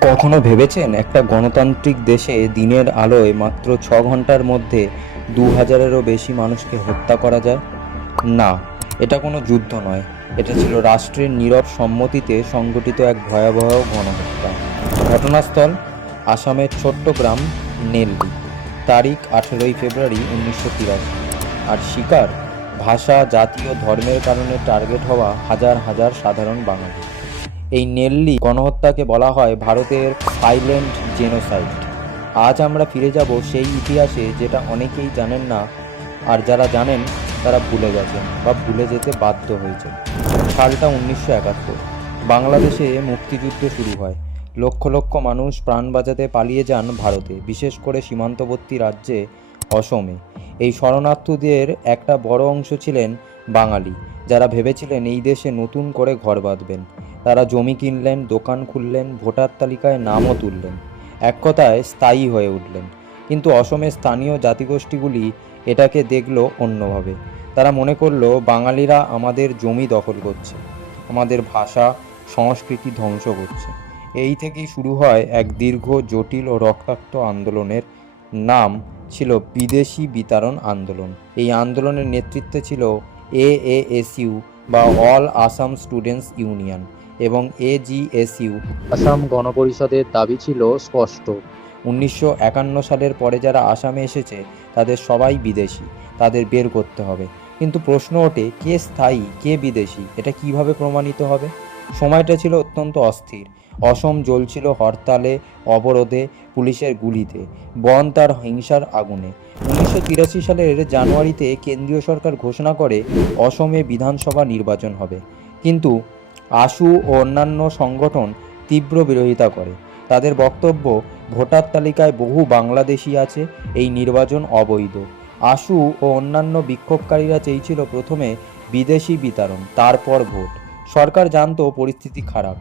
কখনো ভেবেছেন একটা গণতান্ত্রিক দেশে দিনের আলোয় মাত্র ছ ঘণ্টার মধ্যে দু হাজারেরও বেশি মানুষকে হত্যা করা যায়? না, এটা কোনো যুদ্ধ নয়। এটা ছিল রাষ্ট্রের নীরব সম্মতিতে সংগঠিত এক ভয়াবহ গণহত্যা। ঘটনাস্থল আসামের ছোট্ট গ্রাম নেল্লি তারিখ আঠেরোই ফেব্রুয়ারি উনিশশো তিরাশি। আর শিকার ভাষা জাতীয় ধর্মের কারণে টার্গেট হওয়া হাজার হাজার সাধারণ বাঙালি। এই নেল্লি গণহত্যাকে বলা হয় ভারতের সাইলেন্ট জেনোসাইড। আজ আমরা ফিরে যাব সেই ইতিহাসে যেটা অনেকেই জানেন না, আর যারা জানেন তারা ভুলে গেছেন বা ভুলে যেতে বাধ্য হয়েছে সালটা উনিশশো একাত্তর। বাংলাদেশে মুক্তিযুদ্ধ শুরু হয়। লক্ষ লক্ষ মানুষ প্রাণ বাঁচাতে পালিয়ে যান ভারতে, বিশেষ করে সীমান্তবর্তী রাজ্যে অসমে। এই শরণার্থীদের একটা বড় অংশ ছিলেন বাঙালি, যারা ভেবেছিলেন এই দেশে নতুন করে ঘর বাঁধবেন। তারা জমি কিনলেন, দোকান খুললেন, ভোটার তালিকায় নামও তুললেন। এক কথায় স্থায়ী হয়ে উঠলেন। কিন্তু অসমের স্থানীয় জাতিগোষ্ঠীগুলি এটাকে দেখল অন্যভাবে। তারা মনে করল, বাঙালিরা আমাদের জমি দখল করছে। আমাদের ভাষা, সংস্কৃতি ধ্বংস করছে। এই থেকেই শুরু হয় এক দীর্ঘ, জটিল ও রক্তাক্ত আন্দোলনের নাম ছিল বিদেশি বিতরণ আন্দোলন। এই আন্দোলনের নেতৃত্বে ছিল এএএসইউ বা অল আসাম স্টুডেন্টস ইউনিয়ন। এবং এজিএসইউ আসাম গণপরিষদের দাবি ছিল স্পষ্ট। উনিশশো একান্ন সালের পরে যারা আসামে এসেছে তাদের সবাই বিদেশি তাদের বের করতে হবে। কিন্তু প্রশ্ন ওঠে কে স্থায়ী কে বিদেশি? এটা কীভাবে প্রমাণিত হবে? সময়টা ছিল অত্যন্ত অস্থির। অসম জ্বলছিল হরতালে অবরোধে পুলিশের গুলিতে। বন তার হিংসার আগুনে। উনিশশো তিরাশি সালের জানুয়ারিতে কেন্দ্রীয় সরকার ঘোষণা করে অসমে বিধানসভা নির্বাচন হবে। কিন্তু আশু ও অন্যান্য সংগঠন তীব্র বিরোধিতা করে। তাদের বক্তব্য, ভোটার তালিকায় বহু বাংলাদেশি আছে, এই নির্বাচন অবৈধ। আশু ও অন্যান্য বিক্ষোভকারীরা চেয়েছিল প্রথমে বিদেশি বিতরণ, তারপর ভোট। সরকার জানত পরিস্থিতি খারাপ।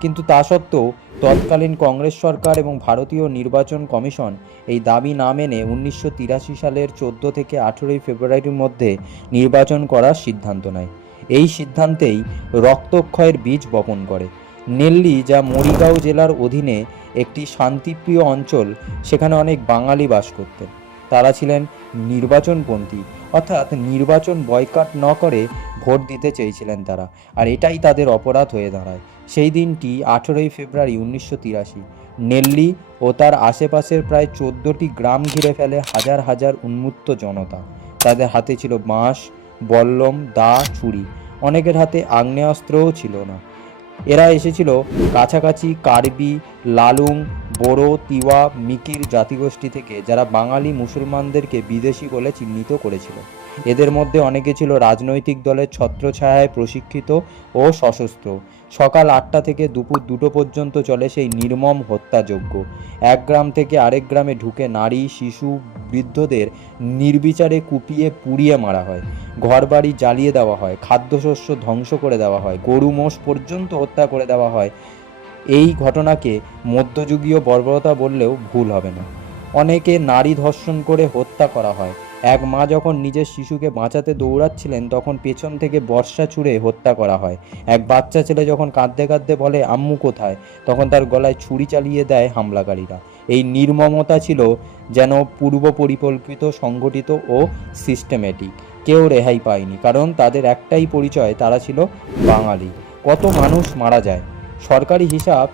কিন্তু তা সত্ত্বেও তৎকালীন কংগ্রেস সরকার এবং ভারতীয় নির্বাচন কমিশন এই দাবি না মেনে উনিশশো তিরাশি সালের চোদ্দ থেকে আঠেরোই ফেব্রুয়ারির মধ্যে নির্বাচন করার সিদ্ধান্ত নেয়। এই সিদ্ধান্তেই রক্তক্ষয়ের বীজ বপন করে। নেল্লি যা মরিগাঁও জেলার অধীনে একটি শান্তিপ্রিয় অঞ্চল, সেখানে অনেক বাঙালি বাস করতেন। তারা ছিলেন নির্বাচনপন্থী, অর্থাৎ নির্বাচন বয়কাট ন করে ভোট দিতে চেয়েছিলেন তারা, আর এটাই তাদের অপরাধ হয়ে দাঁড়ায়। সেই দিনটি আঠেরোই ফেব্রুয়ারি উনিশশো তিরাশি। নেল্লি ও তার আশেপাশের প্রায় চোদ্দোটি গ্রাম ঘিরে ফেলে হাজার হাজার উন্মুক্ত জনতা। তাদের হাতে ছিল বাঁশ বল্লম দা ছুরি অনেকের হাতে আগ্নেয়াস্ত্রও ছিল না। এরা এসেছিল কাছাকাছি কার্বি লালুং বোরো তিওয়া, মিকির জাতিগোষ্ঠী থেকে যারা বাঙালি মুসলমানদেরকে বিদেশি বলে চিহ্নিত করেছিল। এদের মধ্যে অনেকে ছিল রাজনৈতিক দলের ছত্রছায়ায় প্রশিক্ষিত ও সশস্ত্র। সকাল আটটা থেকে দুপুর দুটো পর্যন্ত চলে সেই নির্মম হত্যাযজ্ঞ। এক গ্রাম থেকে আরেক গ্রামে ঢুকে নারী, শিশু, বৃদ্ধদের নির্বিচারে কুপিয়ে পুড়িয়ে মারা হয়। ঘরবাড়ি জ্বালিয়ে দেওয়া হয়, খাদ্যশস্য ধ্বংস করে দেওয়া হয়, গরু, মোষ পর্যন্ত হত্যা করে দেওয়া হয় এই ঘটনাকে মধ্যযুগীয় বর্বরতা বললেও ভুল হবে না। অনেকে নারী ধর্ষণ করে হত্যা করা হয়। এক মা যখন নিজের শিশুকে বাঁচাতে দৌড়াচ্ছিলেন, তখন পেছন থেকে বর্ষা ছুঁড়ে হত্যা করা হয়। এক বাচ্চা ছেলে যখন কাঁদতে কাঁদতে বলে, আম্মু কোথায়? তখন তার গলায় ছুরি চালিয়ে দেয় হামলাকারীরা। এই নির্মমতা ছিল যেন পূর্ব পরিকল্পিত, সংগঠিত ও সিস্টেমেটিক কেউ রেহাই পায়নি, কারণ তাদের একটাই পরিচয়, তারা ছিল বাঙালি। কত মানুষ মারা যায়। সরকারি হিসাব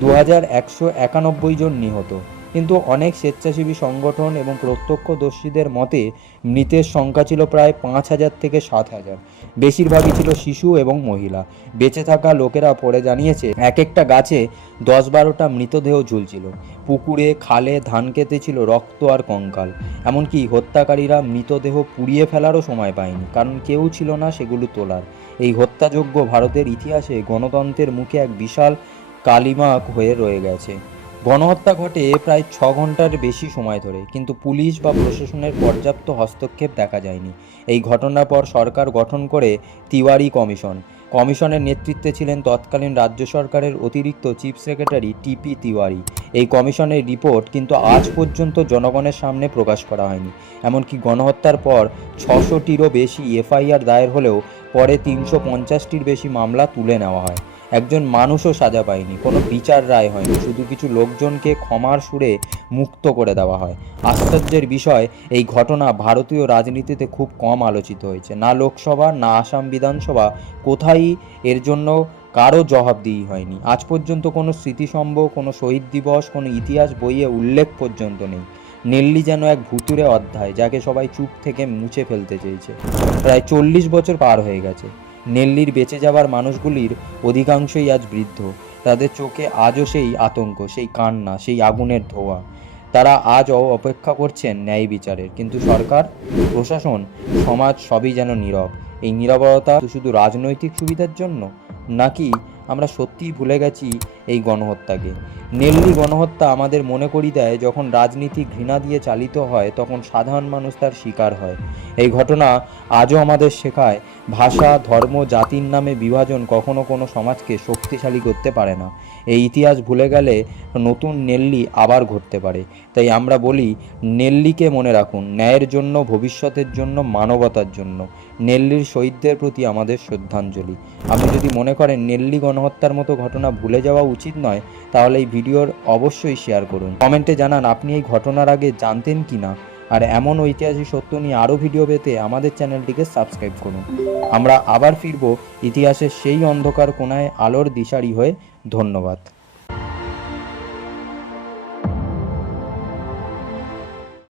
দু হাজার একশো একানব্বই জন নিহত। কিন্তু অনেক স্বেচ্ছাসেবী সংগঠন এবং প্রত্যক্ষদর্শীদের মতে, মৃতের সংখ্যা ছিল প্রায় পাঁচ হাজার থেকে সাত হাজার। বেশিরভাগই ছিল শিশু এবং মহিলা। বেঁচে থাকা লোকেরা পরে জানিয়েছে, এক একটা গাছে দশ বারোটা মৃতদেহ ঝুলছিল। পুকুরে খালে ধান খেতে ছিল রক্ত আর কঙ্কাল। এমনকি হত্যাকারীরা মৃতদেহ পুড়িয়ে ফেলারও সময় পায়নি, কারণ কেউ ছিল না সেগুলো তোলার। এই হত্যাযোগ্য ভারতের ইতিহাসে গণতন্ত্রের মুখে এক বিশাল কালিমাক হয়ে রয়ে গেছে। গণহত্যা ঘটে প্রায় ছ ঘণ্টার বেশি সময় ধরে, কিন্তু পুলিশ বা প্রশাসনের পর্যাপ্ত হস্তক্ষেপ দেখা যায়নি। এই ঘটনার পর সরকার গঠন করে তিওয়ারি কমিশন। কমিশনের নেতৃত্বে ছিলেন তৎকালীন রাজ্য সরকারের অতিরিক্ত চিফ সেক্রেটারি টিপি তিওয়ারি। এই কমিশনের রিপোর্ট কিন্তু আজ পর্যন্ত জনগণের সামনে প্রকাশ করা হয়নি। এমনকি গণহত্যার পর ছশোটিরও বেশি এফআইআর দায়ের হলেও পরে তিনশো পঞ্চাশটির বেশি মামলা তুলে নেওয়া হয়। একজন মানুষও সাজা পায়নি। কোনো বিচার রায় হয়নি। শুধু কিছু লোকজনকে ক্ষমার সুরে মুক্ত করে দেওয়া হয়। আশ্চর্যের বিষয়, এই ঘটনা ভারতীয় রাজনীতিতে খুব কম আলোচিত হয়েছে। না লোকসভা, না আসাম বিধানসভা কোথায়ই এর জন্য কারও জবাবদিহি হয়নি। আজ পর্যন্ত কোনো স্মৃতিসম্ভ কোনো শহীদ দিবস, কোনো ইতিহাস, বইয়ে উল্লেখ পর্যন্ত নেই। নেল্লি যেন এক ভুতুরে অধ্যায় যাকে সবাই চুপ থেকে মুছে ফেলতে চেয়েছে। প্রায় চল্লিশ বছর পার হয়ে গেছে। নেল্লির বেঁচে যাওয়ার মানুষগুলির অধিকাংশই আজ বৃদ্ধ। তাদের চোখে আজও সেই আতঙ্ক, সেই কান্না, সেই আগুনের ধোয়া। তারা আজও অপেক্ষা করছেন ন্যায় বিচারের, কিন্তু সরকার, প্রশাসন, সমাজ সবই যেন নীরব। এই নীরবতা শুধু রাজনৈতিক সুবিধার জন্য? নাকি আমরা সত্যিই ভুলে গেছি এই গণহত্যাকে। নেল্লি গণহত্যা আমাদের মনে করি দেয়, যখন রাজনীতি ঘৃণা দিয়ে চালিত হয়, তখন সাধারণ মানুষ তার শিকার হয়। এই ঘটনা আজও আমাদের শেখায়, ভাষা, ধর্ম, জাতির নামে বিভাজন কখনো কোনো সমাজকে শক্তিশালী করতে পারে না। এই ইতিহাস ভুলে গেলে নতুন নেল্লি আবার ঘটতে পারে। তাই আমরা বলি, নেল্লিকে মনে রাখুন, ন্যায়ের জন্য, ভবিষ্যতের জন্য, মানবতার জন্য। নেল্লির শহীদদের প্রতি আমাদের শ্রদ্ধাঞ্জলি। আপনি যদি মনে করেন নেল্লি গণহত্যার মতো ঘটনা ভুলে যাওয়া উচিত নয়, তাহলে এই ভিডিওর অবশ্যই শেয়ার করুন। কমেন্টে জানান, আপনি এই ঘটনার আগে জানতেন কি না? আর এমন ঐতিহাসিক সত্য নিয়ে আরও ভিডিও পেতে আমাদের চ্যানেলটিকে সাবস্ক্রাইব করুন। আমরা আবার ফিরব ইতিহাসের সেই অন্ধকার কোনায় আলোর দিশারি হয়ে। ধন্যবাদ।